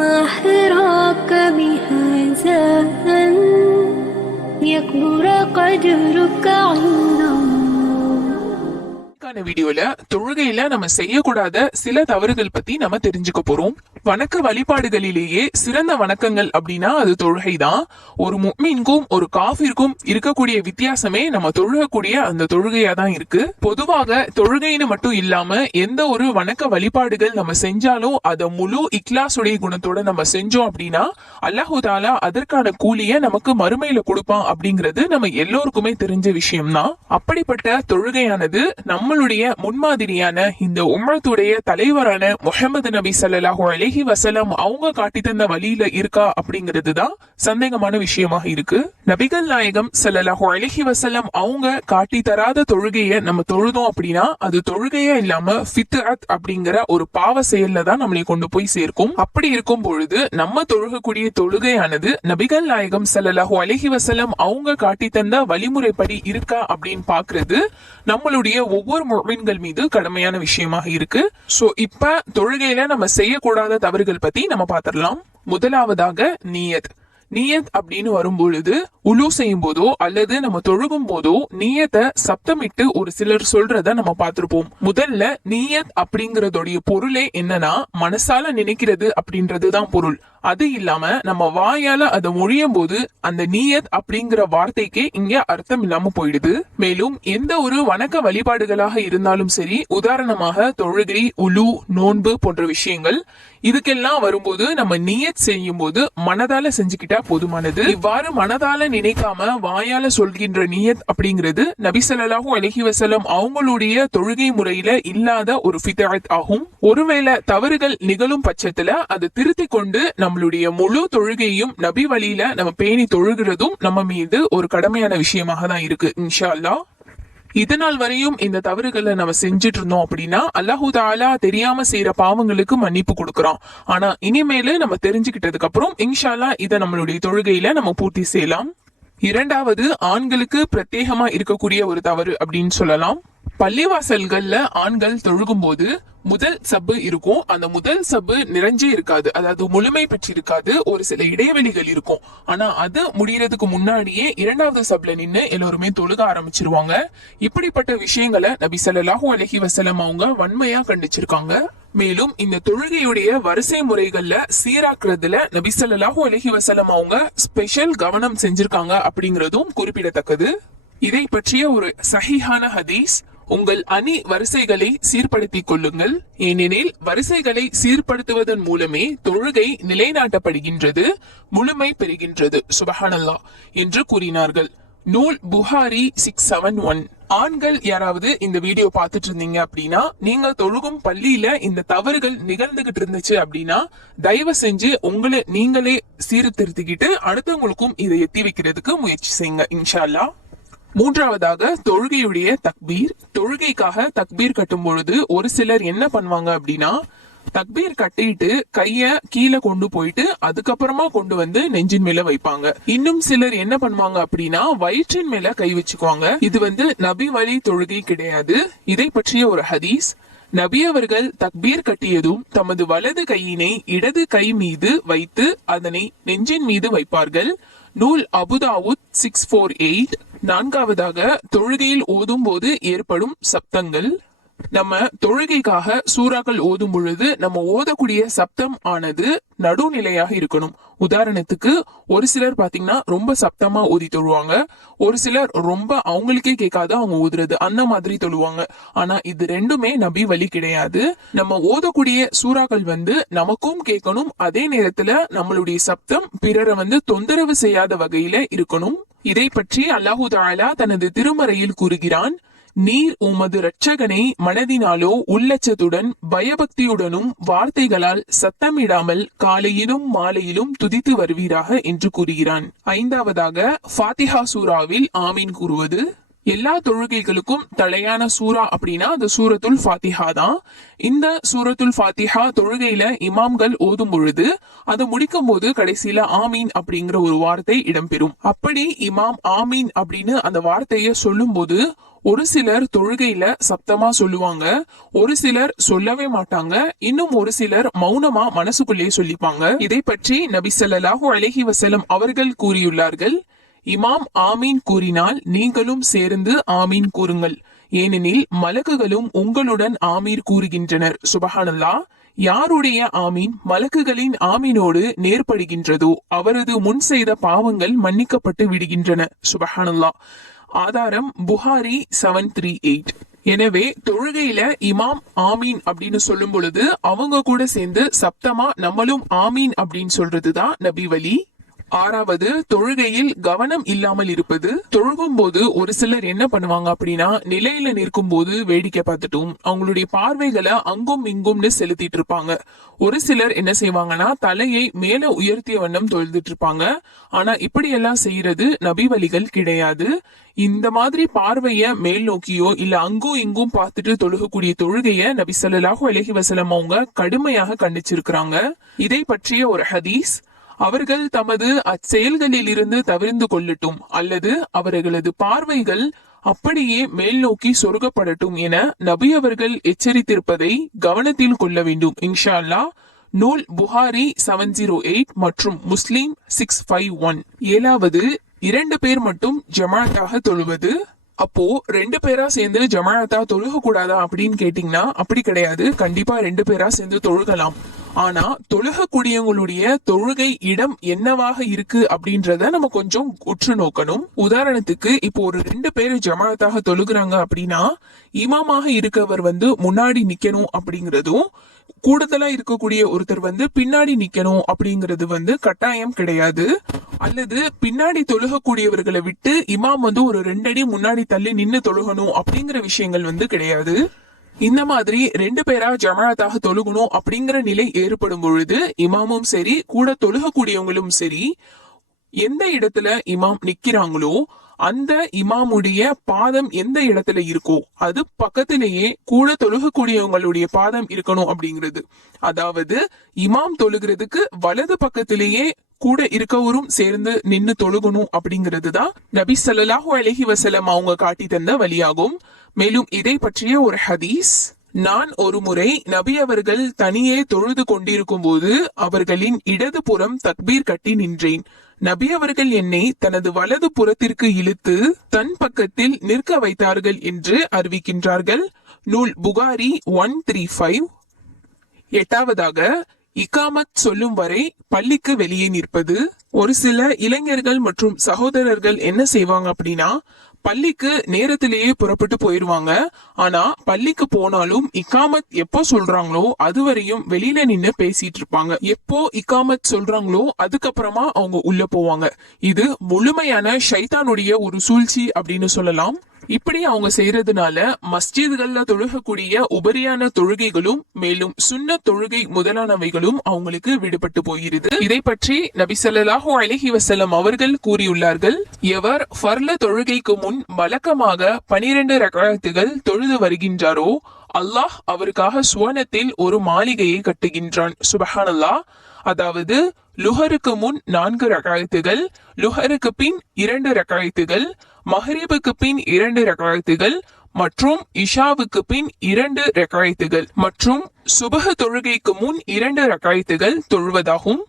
أحراك بهذا أن يكبر قدرك عندي இன்னைக்கான வீடியோல தொழுகையில நம்ம செய்யக்கூடாத சில தவறுகள் பத்தி நம்ம தெரிஞ்சுக்க போறோம். வணக்க வழிபாடுகளிலேயே சிறந்த வணக்கங்கள் அப்படின்னா அது தொழுகை ஒரு முக்மீன்கும் ஒரு காஃபிற்கும் இருக்கக்கூடிய வித்தியாசமே நம்ம தொழுகக்கூடிய அந்த தொழுகையா தான் இருக்கு. பொதுவாக தொழுகைன்னு மட்டும் இல்லாம எந்த ஒரு வணக்க வழிபாடுகள் நம்ம செஞ்சாலும் அதை முழு இக்லாசுடைய குணத்தோட நம்ம செஞ்சோம் அப்படின்னா அல்லாஹுதால அதற்கான கூலிய நமக்கு மறுமையில கொடுப்பான் அப்படிங்கிறது நம்ம எல்லோருக்குமே தெரிஞ்ச விஷயம் தான் அப்படிப்பட்ட தொழுகையானது நம்மளுடைய அவருடைய முன்மாதிரியான இந்த உம்மத்துடைய தலைவரான முகமது நபி சல்லாஹூ அலஹி வசலம் அவங்க காட்டி தந்த வழியில இருக்கா அப்படிங்கிறது தான் சந்தேகமான விஷயமாக இருக்கு. நபிகள் நாயகம் சல்லாஹூ அலஹி வசலம் அவங்க காட்டி தராத தொழுகையை நம்ம தொழுதோம் அப்படின்னா அது தொழுகையா இல்லாம ஃபித்அத் அப்படிங்கிற ஒரு பாவ செயல்ல தான் நம்மளை கொண்டு போய் சேர்க்கும். அப்படி இருக்கும் பொழுது நம்ம தொழுகக்கூடிய தொழுகையானது நபிகள் நாயகம் சல்லாஹூ அலஹி வசலம் அவங்க காட்டி தந்த வழிமுறைப்படி இருக்கா அப்படின்னு பாக்குறது நம்மளுடைய ஒவ்வொரு முஃமின்கள் மீது கடமையான விஷயமாக இருக்கு. சோ இப்ப தொழுகையில நம்ம செய்யக்கூடாத தவறுகள் பத்தி நம்ம பாத்திரலாம் முதலாவதாக நீயத். நீயத் அப்படின்னு வரும்பொழுது உலு செய்யும் போதோ அல்லது நம்ம தொழுகும் போதோ நீயத்தை சப்தமிட்டு ஒரு சிலர் சொல்றத நம்ம பார்த்திருப்போம். முதல்ல நீயத் அப்படிங்கறதோடைய பொருளே என்னன்னா மனசால நினைக்கிறது அப்படின்றதுதான் பொருள். அது இல்லாம நம்ம வாயால அதை மொழியும் போது அந்த நீயத் அப்படிங்கிற வார்த்தைக்கே இங்க அர்த்தம் இல்லாம போயிடுது. மேலும் எந்த ஒரு வணக்க வழிபாடுகளாக இருந்தாலும் சரி உதாரணமாக தொழுகை உலு நோன்பு போன்ற விஷயங்கள் இதுக்கெல்லாம் வரும்போது நம்ம நீயத் செய்யும் போது மனதால செஞ்சுக்கிட்டா போதுமானது. இவ்வாறு மனதால நினைக்காம வாயால சொல்கின்ற நீயத் அப்படிங்கிறது நபி ஸல்லல்லாஹு வசலம் அவங்களுடைய தொழுகை முறையில இல்லாத ஒரு ஃபிதாத் ஆகும். ஒருவேளை தவறுகள் நிகழும் பட்சத்துல அதை திருத்திக் கொண்டு நம்மளுடைய முழு தொழுகையும் நபி வழியில நம்ம பேணி தொழுகிறதும் நம்ம மீது ஒரு கடமையான விஷயமாக தான் இருக்கு இன்ஷா அல்லா இதனால் வரையும் இந்த தவறுகளை நம்ம செஞ்சுட்டு இருந்தோம் அப்படின்னா அல்லாஹு தாலா தெரியாம செய்யற பாவங்களுக்கு மன்னிப்பு கொடுக்கறோம் ஆனா இனிமேலு நம்ம தெரிஞ்சுக்கிட்டதுக்கு அப்புறம் இன்ஷால்லா இதை நம்மளுடைய தொழுகையில நம்ம பூர்த்தி செய்யலாம். இரண்டாவது ஆண்களுக்கு பிரத்யேகமா இருக்கக்கூடிய ஒரு தவறு அப்படின்னு சொல்லலாம். பள்ளிவாசல்கள்ல ஆண்கள் தொழுகும் போது முதல் சப்பு இருக்கும். அந்த முதல் சப்பு நிறைஞ்சே இருக்காது. அதாவது முழுமை பெற்று இருக்காது ஒரு சில இடைவெளிகள் இருக்கும். ஆனா அது முடியறதுக்கு முன்னாடியே இரண்டாவது சப்ல நின்னு எல்லோருமே தொழுக ஆரம்பிச்சிருவாங்க. இப்படிப்பட்ட விஷயங்களை நபி ஸல்லல்லாஹு அலஹி வசலம் அவங்க வன்மையா கண்டிச்சிருக்காங்க. மேலும் இந்த தொழுகையுடைய வரிசை முறைகள்ல சீராக்குறதுல நபி ஸல்லல்லாஹு அலஹி வசலம் அவங்க ஸ்பெஷல் கவனம் செஞ்சிருக்காங்க அப்படிங்கறதும் குறிப்பிடத்தக்கது. இதை பற்றிய ஒரு சஹிஹான ஹதீஸ் உங்கள் அணி வரிசைகளை சீர்படுத்திக் கொள்ளுங்கள். ஏனெனில் வரிசைகளை சீர்படுத்துவதன் மூலமே தொழுகை நிலைநாட்டப்படுகின்றது முழுமை பெறுகின்றது. சுபஹானல்லா என்று கூறினார்கள். நூல் புகாரி சிக்ஸ் செவன் ஒன் ஆண்கள் யாராவது இந்த வீடியோ பார்த்துட்டு இருந்தீங்க அப்படின்னா நீங்க தொழுகும் பள்ளியில இந்த தவறுகள் நிகழ்ந்துகிட்டு இருந்துச்சு அப்படின்னா தயவு செஞ்சு உங்களை நீங்களே சீர்திருத்திக்கிட்டு அடுத்தவங்களுக்கும் இதை எத்தி வைக்கிறதுக்கு முயற்சி செய்யுங்க இன்ஷால்லா மூன்றாவதாக தொழுகையுடைய தக்பீர். தொழுகைக்காக தக்பீர் கட்டும் பொழுது ஒரு சிலர் என்ன பண்ணுவாங்க அப்படின்னா தக்பீர் கட்டிட்டு கைய கீழே கொண்டு போயிட்டு அதுக்கப்புறமா கொண்டு வந்து நெஞ்சின் மேல வைப்பாங்க. இன்னும் சிலர் என்ன பண்ணுவாங்க அப்படின்னா வயிற்றின் மேல கை வச்சுக்குவாங்க. இது வந்து நபி வழி தொழுகை கிடையாது. இதை பற்றிய ஒரு ஹதீஸ். நபி அவர்கள் தக்பீர் கட்டியதும் தமது வலது கையினை இடது கை மீது வைத்து அதனை நெஞ்சின் மீது வைப்பார்கள். நூல் அபுதாவுத் சிக்ஸ் ஃபோர் எயிட் நான்காவதாக தொழுகையில் ஓதும் போது ஏற்படும் சப்தங்கள். நம்ம தொழுகைக்காக சூறாக்கள் ஓதும் பொழுது நம்ம ஓதக்கூடிய சப்தம் ஆனது நடுநிலையாக இருக்கணும். உதாரணத்துக்கு ஒரு சிலர் பாத்தீங்கன்னா ரொம்ப சப்தமா ஓதி தொழுவாங்க. ஒரு சிலர் ரொம்ப அவங்களுக்கே கேட்காத அவங்க ஓதுறது. அந்த மாதிரி தொழுவாங்க. ஆனா இது ரெண்டுமே நபி வழி கிடையாது. நம்ம ஓதக்கூடிய சூறாக்கள் வந்து நமக்கும் கேட்கணும். அதே நேரத்துல நம்மளுடைய சப்தம் பிறரை வந்து தொந்தரவு செய்யாத வகையில இருக்கணும். இதை பற்றி அல்லாஹு தாலா தனது திருமறையில் கூறுகிறான் நீர் உமது இரட்சகனை மனதினாலோ உள்ளச்சத்துடன் பயபக்தியுடனும் வார்த்தைகளால் சத்தமிடாமல் காலையிலும் மாலையிலும் துதித்து வருவீராக என்று கூறுகிறான். ஐந்தாவதாக ஃபாத்திஹா சூராவில் ஆமீன் கூறுவது எல்லா தொழுகைகளுக்கும் தலையான சூரா அப்படின்னா அது சூரத்துல் ஃபாத்திஹா தான். இந்த சூரத்துல் ஃபாத்திஹா தொழுகையில இமாம்கள் ஓதும் பொழுது அதை முடிக்கும் போது கடைசியில ஆமீன் அப்படிங்கிற ஒரு வார்த்தை இடம்பெறும். அப்படி இமாம் ஆமீன் அப்படின்னு அந்த வார்த்தையை சொல்லும் போது ஒரு சிலர் தொழுகையில சப்தமா சொல்லுவாங்க ஒரு சிலர் சொல்லவே மாட்டாங்க இன்னும் ஒரு சிலர் மௌனமா மனசுக்குள்ளேயே சொல்லிப்பாங்க. இதை பற்றி நபி ஸல்லல்லாஹு அலஹி வசலம் அவர்கள் கூறியுள்ளார்கள் இமாம் ஆமீன் கூறினால் நீங்களும் சேர்ந்து ஆமீன் கூறுங்கள். ஏனெனில் மலக்குகளும் உங்களுடன் ஆமீர் கூறுகின்றனர். சுபஹானல்லா யாருடைய ஆமீன் மலக்குகளின் ஆமீனோடு நேர்படுகின்றதோ அவரது முன் செய்த பாவங்கள் மன்னிக்கப்பட்டு விடுகின்றன. சுபஹானல்லா. ஆதாரம் புகாரி செவன் த்ரீ எயிட் எனவே தொழுகையில இமாம் ஆமீன் அப்படின்னு சொல்லும் பொழுது அவங்க கூட சேர்ந்து சப்தமா நம்மளும் ஆமீன் அப்படின்னு சொல்றதுதான் நபி வலி ஆறாவது தொழுகையில் கவனம் இல்லாமல் இருப்பது. தொழுகும் போது ஒரு சிலர் என்ன பண்ணுவாங்க அப்படின்னா நிலையில நிற்கும் போது வேடிக்கை பார்த்துட்டும் அவங்களுடைய பார்வைகளை அங்கும் இங்கும்னு செலுத்திட்டு இருப்பாங்க. ஒரு சிலர் என்ன செய்வாங்கன்னா தலையை மேல உயர்த்திய வண்ணம் தொழுதுட்டு இருப்பாங்க. ஆனா இப்படி எல்லாம் செய்யறது நபி வழிகள் கிடையாது. இந்த மாதிரி பார்வைய மேல் நோக்கியோ இல்ல அங்கும் இங்கும் பார்த்துட்டு தொழுகக்கூடிய தொழுகைய நபி ஸல்லல்லாஹு அலைஹி வசலம் அவங்க கடுமையாக கண்டிச்சிருக்கிறாங்க. இதை பற்றிய ஒரு ஹதீஸ். அவர்கள் தமது அச்செயல்களில் இருந்து தவிர்ந்து கொள்ளட்டும் அல்லது அவர்களது பார்வைகள் அப்படியே மேல் நோக்கி சொருகப்படட்டும் என நபி அவர்கள் எச்சரித்திருப்பதை கவனத்தில் கொள்ள வேண்டும். இன்ஷா அல்லா நூல் புகாரி செவன் ஜீரோ எயிட் மற்றும் முஸ்லீம் சிக்ஸ் ஃபைவ் ஒன் ஏழாவது இரண்டு பேர் மட்டும் ஜமாத்தாக தொழுவது. அப்போ ரெண்டு பேரா சேர்ந்து ஜமானத்தா தொழுக கூடாதா அப்படின்னு கேட்டீங்கன்னா அப்படி கிடையாது. கண்டிப்பா ரெண்டு பேரா சேர்ந்து தொழுகலாம். ஆனா தொழுகக்கூடியவங்களுடைய தொழுகை இடம் என்னவாக இருக்கு அப்படின்றத நம்ம கொஞ்சம் உற்று நோக்கணும். உதாரணத்துக்கு இப்போ ஒரு ரெண்டு பேர் ஜமாத்தாக தொழுகிறாங்க அப்படின்னா இமாமாக இருக்கவர் வந்து முன்னாடி நிக்கணும் அப்படிங்கிறதும் கூடுதலா இருக்கக்கூடிய ஒருத்தர் வந்து பின்னாடி நிக்கணும் அப்படிங்கிறது வந்து கட்டாயம் கிடையாது. அல்லது பின்னாடி தொழுகக்கூடியவர்களை விட்டு இமாம் வந்து ஒரு ரெண்டடி முன்னாடி தள்ளி நின்று தொழுகணும் அப்படிங்கிற விஷயங்கள் வந்து கிடையாது. இந்த மாதிரி ரெண்டு பேரா ஜமாஅத்தாக தொழுகணும் அப்படிங்கிற நிலை ஏற்படும் பொழுது இமாமும் சரி கூட தொழுகக்கூடியவங்களும் சரி எந்த இடத்துல இமாம் நிக்கிறாங்களோ அந்த இமாமுடைய பாதம் எந்த இடத்துல இருக்கோ அது பக்கத்திலேயே கூட தொழுகக்கூடியவங்களுடைய பாதம் இருக்கணும் அப்படிங்கிறது. அதாவது இமாம் தொழுகிறதுக்கு வலது பக்கத்திலேயே கூட இருக்கவரும் சேர்ந்து நின்னு தொழுகணும் அப்படிங்கிறது தான் நபி சல்லாஹூ அலஹி வசலம் அவங்க காட்டி தந்த வழியாகும். மேலும் இதை பற்றிய ஒரு ஹதீஸ் நான் ஒரு முறை நபி அவர்கள் தனியே தொழுது கொண்டிருக்கும் போது அவர்களின் இடது புறம் தக்பீர் கட்டி நின்றேன். நபி அவர்கள் என்னை தனது வலது புறத்திற்கு இழுத்து தன் பக்கத்தில் நிற்க வைத்தார்கள் என்று அறிவிக்கின்றார்கள். நூல் புகாரி ஒன் த்ரீ ஃபைவ். எட்டாவதாக இகாமத் சொல்லும் வரை பள்ளிக்கு வெளியே நிற்பது. ஒரு சில இளைஞர்கள் மற்றும் சகோதரர்கள் என்ன செய்வாங்க அப்படின்னா பள்ளிக்கு நேரத்திலேயே புறப்பட்டு போயிருவாங்க. ஆனா பள்ளிக்கு போனாலும் இக்காமத் எப்போ சொல்றாங்களோ அதுவரையும் வெளியில நின்று பேசிட்டு இருப்பாங்க. எப்போ இக்காமத் சொல்றாங்களோ அதுக்கப்புறமா அவங்க உள்ள போவாங்க. இது முழுமையான ஷைத்தானுடைய ஒரு சூழ்ச்சி அப்படின்னு சொல்லலாம். இப்படி அவங்க செய்யறதுனால மஸ்ஜிதுகள்ல தொழுகக்கூடிய உபரியான தொழுகைகளும் மேலும் சுண்ண தொழுகை முதலானவைகளும் அவங்களுக்கு விடுபட்டு போயிருது இதை பற்றி நபி ஸல்லல்லாஹு அலைஹி வசலம் அவர்கள் கூறியுள்ளார்கள் எவர் ஃபர்ல தொழுகைக்கு முன் வழக்கமாக பனிரெண்டு ரகத்துகள் தொழுது வருகின்றாரோ அல்லாஹ் அவருக்காக சுவனத்தில் ஒரு மாளிகையை கட்டுகின்றான். சுபஹானல்லாஹ். அதாவது லுஹருக்கு முன் நான்கு ரகாயத்துகள் லுஹருக்கு பின் இரண்டு ரகாயத்துகள் மஹரீபுக்கு பின் இரண்டு ரகாயத்துகள் மற்றும் இஷாவுக்கு பின் இரண்டு ரகாயத்துகள் மற்றும் சுபஹ தொழுகைக்கு முன் இரண்டு ரகாயத்துகள் தொழுவதாகும்.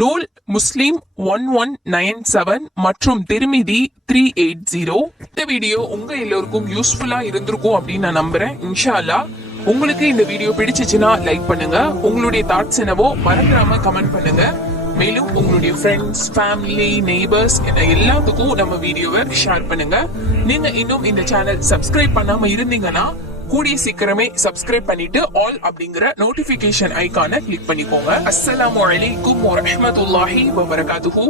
நூல் முஸ்லீம் ஒன் ஒன் நைன் செவன் மற்றும் திருமிதி த்ரீ எயிட் ஜீரோ இந்த வீடியோ உங்க எல்லோருக்கும் யூஸ்ஃபுல்லா இருந்திருக்கும் அப்படின்னு நான் நம்புறேன். இன்ஷா அல்லாஹ் உங்களுக்கு இந்த வீடியோ பிடிச்சிச்சுன்னா லைக் பண்ணுங்க. உங்களுடைய தாட்ஸ் என்னவோ மறந்துடாம கமெண்ட் பண்ணுங்க. மேலும் உங்களுடைய ஃப்ரெண்ட்ஸ் ஃபேமிலி நெய்பர்ஸ் என எல்லாத்துக்கும் நம்ம வீடியோவை ஷேர் பண்ணுங்க. நீங்க இன்னும் இந்த சேனல் சப்ஸ்கிரைப் பண்ணாம இருந்தீங்கன்னா கூடிய சீக்கிரமே சப்ஸ்கிரைப் பண்ணிட்டு ஆல் அப்படிங்கிற நோட்டிபிகேஷன் ஐக்கான கிளிக் பண்ணிக்கோங்க. அஸ்ஸலாமு அலைக்கும் வரஹ்மத்துல்லாஹி வபரகாத்துஹு.